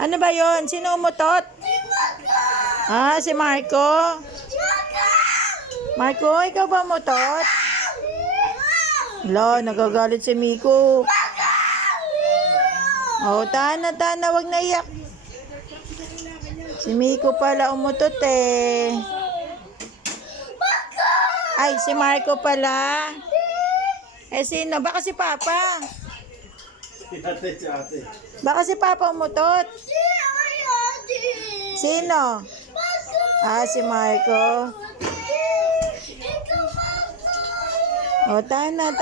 Ano ba yon? Sino umutot? Ah, si Marco. Marco, ikaw ba umutot? Lo, nagagalit si Miko. Oh, tana, wag na iyak. Si Miko pala umutot eh. Ay, si Marco pala. Eh, sino? Baka si Papa. Baka si Papa umutot. Sino? Ah, si Marco. Oh, tana.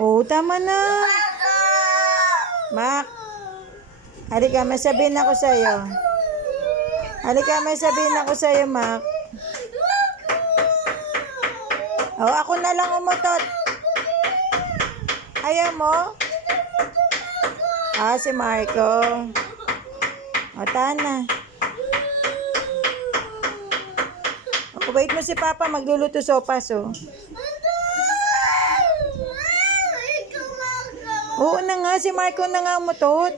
Oh, tama na. Mak. Halika, may sabihin ako sa'yo. Mak. Oh, ako na lang umutot. Ayaw mo? Ah, si Marco. O, tana. O, wait mo si Papa, magluluto sopas, oh. Oo na nga, si Marco na nga umutot.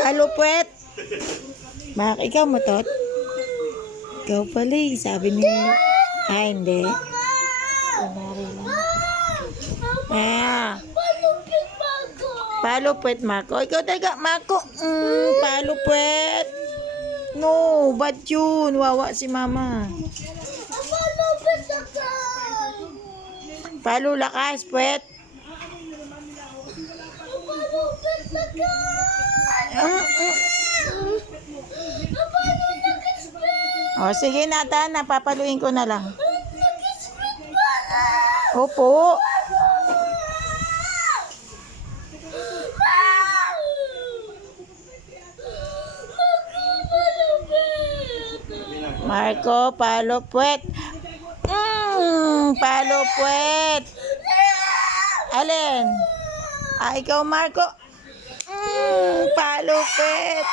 Palupwet. Mak, ikaw umutot? Ikaw pala eh, sabi ni... Ah, hindi. Kunwari lang. Ah. Palupwet, Marco. Ikaw talaga, Marco. Palupwet. No, bad yun. Wawa si Mama. Palo lakas, puwet. O, sige na, Tana. Papaluin ko na lang. Opo. Marco, palo, puwet. Palo, puwet. Alin? Ah, ikaw, Marco. Palo, puwet.